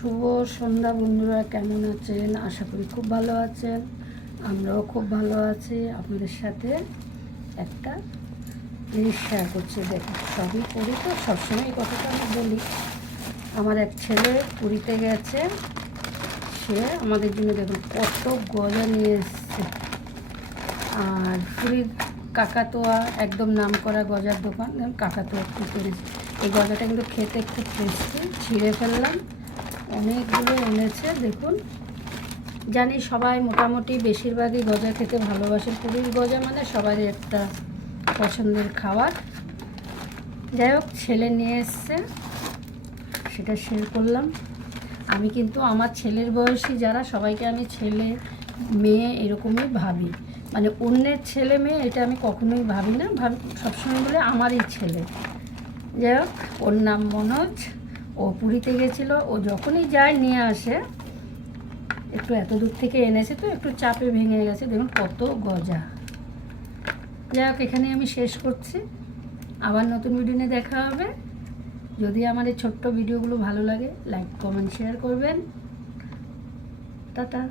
শুভ সন্ধ্যা বন্ধুরা, কেমন আছেন? আশা করি খুব ভালো আছেন। আমরাও খুব ভালো আছি। আপনাদের সাথে একটা জিনিস শেয়ার করছি। দেখুন, সবই করি তো, সবসময় এই কথাটা আমি বলি। আমার এক ছেলে পুরীতে গেছে, সে আমাদের জন্য দেখুন কত গজা নিয়ে এসছে। আর পুরীর কাকাতোয়া একদম নামকরা গজার দোকান, কাকাতোয়া কি করেছে। এই গজাটা কিন্তু খেতে খুব টেস্টি। ছিঁড়ে ফেললাম, অনেকগুলো এনেছে। দেখুন, জানি সবাই মোটামুটি বেশিরভাগই গজা খেতে ভালোবাসে। পুরীর গজা মানে সবারই একটা পছন্দের খাবার। যাই হোক, ছেলে নিয়ে এসছে, সেটা শেয়ার করলাম। আমি কিন্তু আমার ছেলের বয়সী যারা, সবাইকে আমি ছেলে মেয়ে এরকমই ভাবি। মানে অন্যের ছেলে মেয়ে এটা আমি কখনোই ভাবি না, ভাবি সবসময় বলে আমারই ছেলে। যাই হোক, ওর নাম মনোজ। ও পুরীতে গেছিলো, ও যখনই যায় নিয়ে আসে। একটু এত দূর থেকে এনেছে তো একটু চাপে ভেঙে গেছে। দেখুন কত গজা। যাই হোক, এখানে আমি শেষ করছি। আবার নতুন ভিডিও নিয়ে দেখা হবে। যদি আমার এই ছোট্ট ভিডিওগুলো ভালো লাগে, লাইক কমেন্ট শেয়ার করবেন। টাটা।